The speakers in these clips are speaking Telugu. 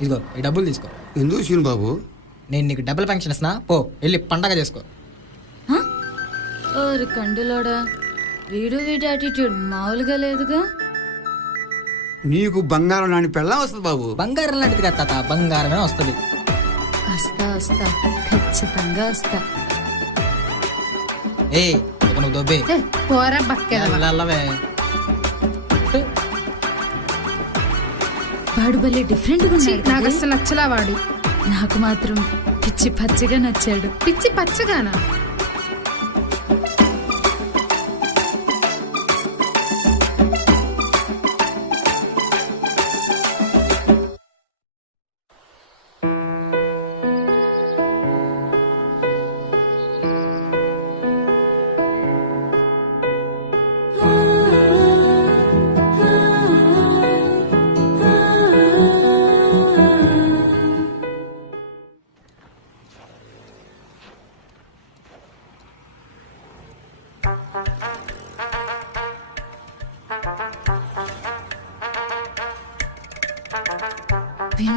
ఇదిగో ఈ డబ్బులు తీసుకో. ఎందుకు సీను బాబు? నేను నీకు డబుల్ పెన్షన్ ఇస్తున్నా, పో వెళ్ళి పండగ చేసుకో. ఓరి కండులోడా, వీడి యాటిట్యూడ్ మామూలుగా లేదుగా. నీకు బంగారం లాంటి పెళ్ళం వస్తుంది బాబు. బంగారం లాంటిది కదా తాత, బంగారమే వస్తుంది. వస్తా ఖచ్చితంగా వస్తా. ఏ ఇక నువ్వు దొబ్బే పోరా బక్కెదవా. అల్లవే. వాడు భలే డిఫరెంట్గా ఉన్నాడు. నాకు అసలు నచ్చలా వాడు. నాకు మాత్రం పిచ్చి పచ్చిగా నచ్చాడు. పిచ్చి పచ్చగానా?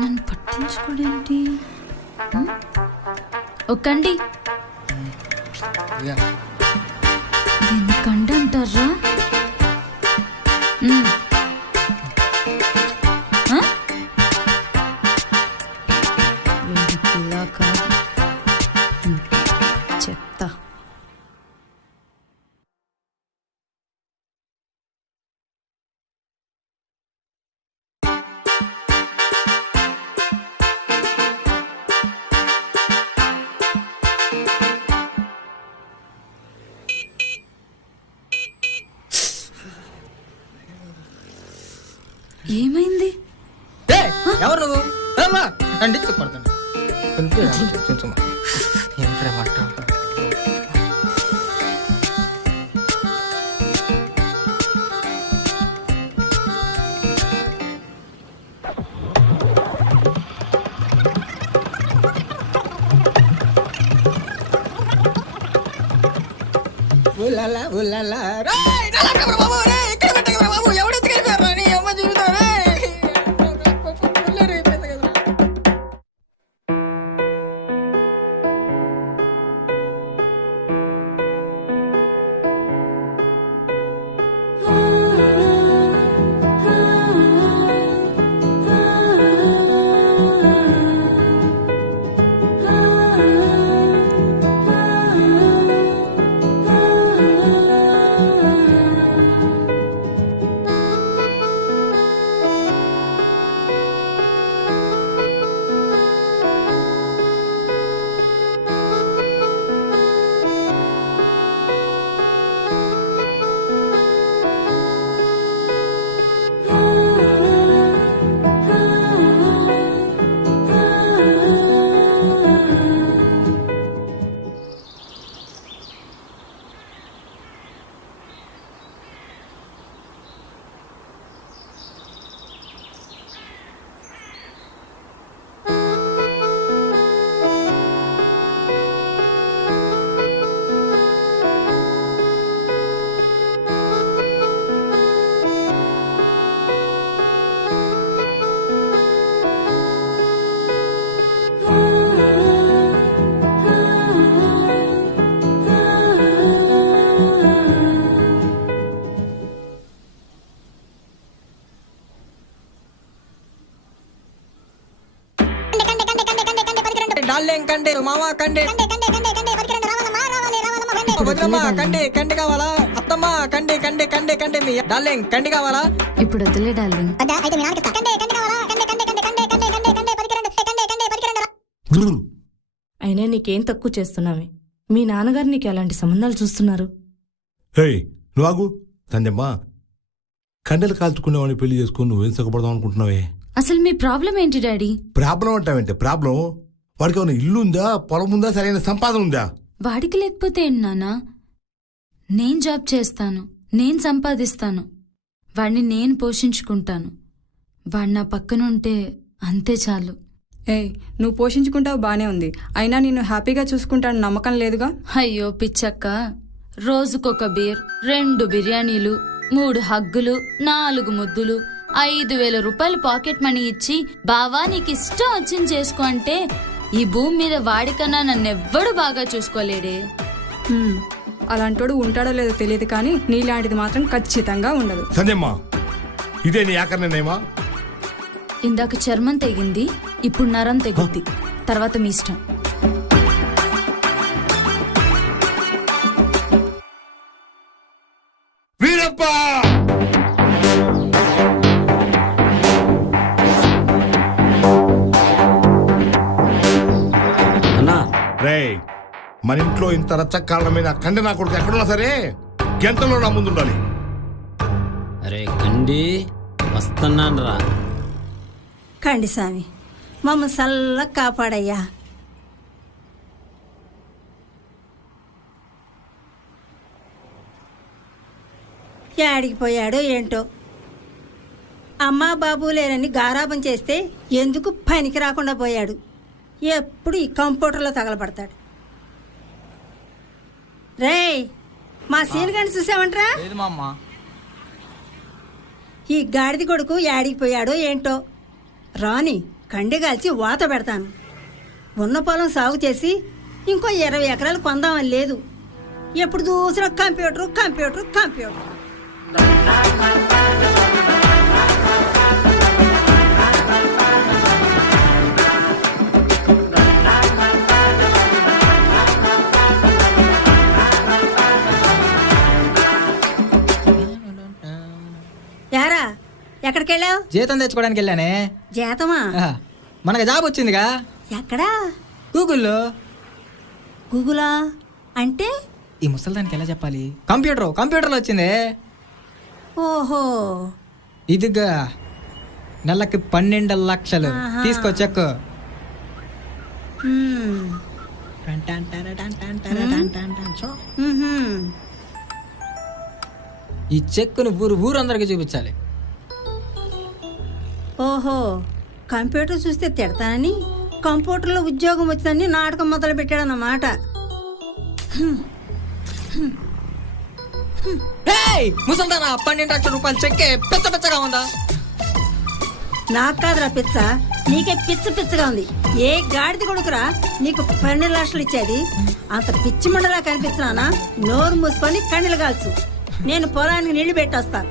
నన్ను పట్టించుకోడేంటి? ఒక్కండి దీన్ని కండి అంటారా? ఇలా కాదు, చెప్తా. ఏమైంది? ఎవరు నువ్వు? అండి పడతాను. ఏం ప్రేమ అంట. ఉల్లాలా ఉల్లాలా డార్లింగ్ కండే మామా కండే వదినమ్మా కండే కండి కావాలా? అత్తమ్మా కండే కండే కండే కండే మీ డార్లింగ్ కండి కావాలా? ఇప్పుడు వద్దులే డార్లింగ్. అయినా నీకేం తక్కువ చేస్తున్నావే? మీ నాన్నగారు నీకు ఎలాంటి సంబంధాలు చూస్తున్నారు? హే నువ్వు ఆగు సంజమ్మా. కండలు కాల్చుకునేవాడిని పెళ్లి చేసుకుని నువ్వేం సుఖపడదాం అనుకుంటున్నావే? అసలు మీ ప్రాబ్లం ఏంటి డాడీ? ప్రాబ్లం అంటావేంటే? ప్రాబ్లం వాడికి ఏమైనా ఇల్లు ఉందా, పొలం ఉందా, సరైన సంపాదన ఉందా? వాడికి లేకపోతే ఏంటి నాన్న? నేను జాబ్ చేస్తాను, నేను సంపాదిస్తాను, వాడిని నేను పోషించుకుంటాను. వాడు నా పక్కనుంటే అంతే చాలు. ఏయ్, నువ్వు పోషించుకుంటావు బానే ఉంది, అయినా నిన్ను హ్యాపీగా చూసుకుంటాను నమ్మకం లేదుగా? అయ్యో పిచ్చక్క, రోజుకొక బీర్, 2 బిర్యానీలు, 3 హగ్గులు, 4 ముద్దులు, 5,000 రూపాయలు పాకెట్ మనీ ఇచ్చి బావా నీకు ఇష్టం వచ్చింది చేసుకో అంటే ఈ భూమి మీద వాడికన్నా నన్నెవ్వడు బాగా చూసుకోలేడే. అలాంటోడు ఉంటాడో లేదో తెలియదు కానీ నీలాంటిది మాత్రం ఖచ్చితంగా ఉండదు. సంజయమ్మ, ఇదే నీ ఆఖరి నిర్ణయమా? ఇందాక చర్మం తెగింది, ఇప్పుడు నరం తెగుద్ది. తర్వాత మీ ఇష్టం. వీరప్ప! అన్నా రేయ్, మన ఇంట్లో ఇంత రచ్చ కారణమైన కండి నా కొడుకు ఎక్కడున్నా సరే గంటలో నా ముందు ఉండాలి. అరే కండి వస్తున్నాన్రా. కండి స్వామి మమ్మ సల్ల కాపాడయ్యా. యాడికి పోయాడో ఏంటో. అమ్మా బాబు లేరని గారాబం చేస్తే ఎందుకు పనికి రాకుండా పోయాడు. ఎప్పుడు ఈ కంప్యూటర్లో తగలబడతాడు. రేయ్, మా సీనుగాని చూసావంట్రా? ఈ గాడిది కొడుకు యాడికి పోయాడో ఏంటో. రాని కండిగాల్చి వాత పెడతాను. ఉన్న పొలం సాగు చేసి ఇంకో 20 ఎకరాలు కొందామని లేదు. ఎప్పుడు చూసినా కంప్యూటర్ కంప్యూటర్ కంప్యూటర్. యారా ఎక్కడికి వెళ్ళావు? జీతం తెచ్చుకోవడానికి వెళ్ళానే. జీతమా? మనకు జాబ్ వచ్చిందిగా. ఎక్కడా? గూగుల్లో. గూగులా అంటే? ఈ ముసలిదానికి ఎలా చెప్పాలి? కంప్యూటర్లో వచ్చింది. ఓహో, ఇదిగా నెలకి 12 లక్షలు. తీసుకో చెక్. ఈ చెక్కును ఊరందరికీ చూపించాలి. ఓహో, కంప్యూటర్ చూస్తే తిడతానని కంప్యూటర్లో ఉద్యోగం వచ్చిందని నాటకం మొదలు పెట్టాడన్నమాట. ముసల్దానా 12 లక్షల రూపాయలు చెక్కే పెచ్చగా ఉందా? నాకు కాదురా పిచ్చ, నీకే పిచ్చ పిచ్చగా ఉంది. ఏ గాడిది కొడుకురా నీకు 12 లక్షలు ఇచ్చేది? అంత పిచ్చి మండలా కనిపిస్తున్నానా? నోరు మూసుకొని కన్నీళ్ళు కాల్చు. నేను పొలానికి నీళ్లు పెట్టొస్తా.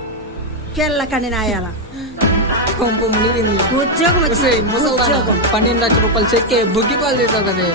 పిల్ల కన్ని నాయాల ఉద్యోగం వచ్చింది. 12 లక్షల రూపాయలు చెక్కే బుగ్గిపాలు చేసావు కదా.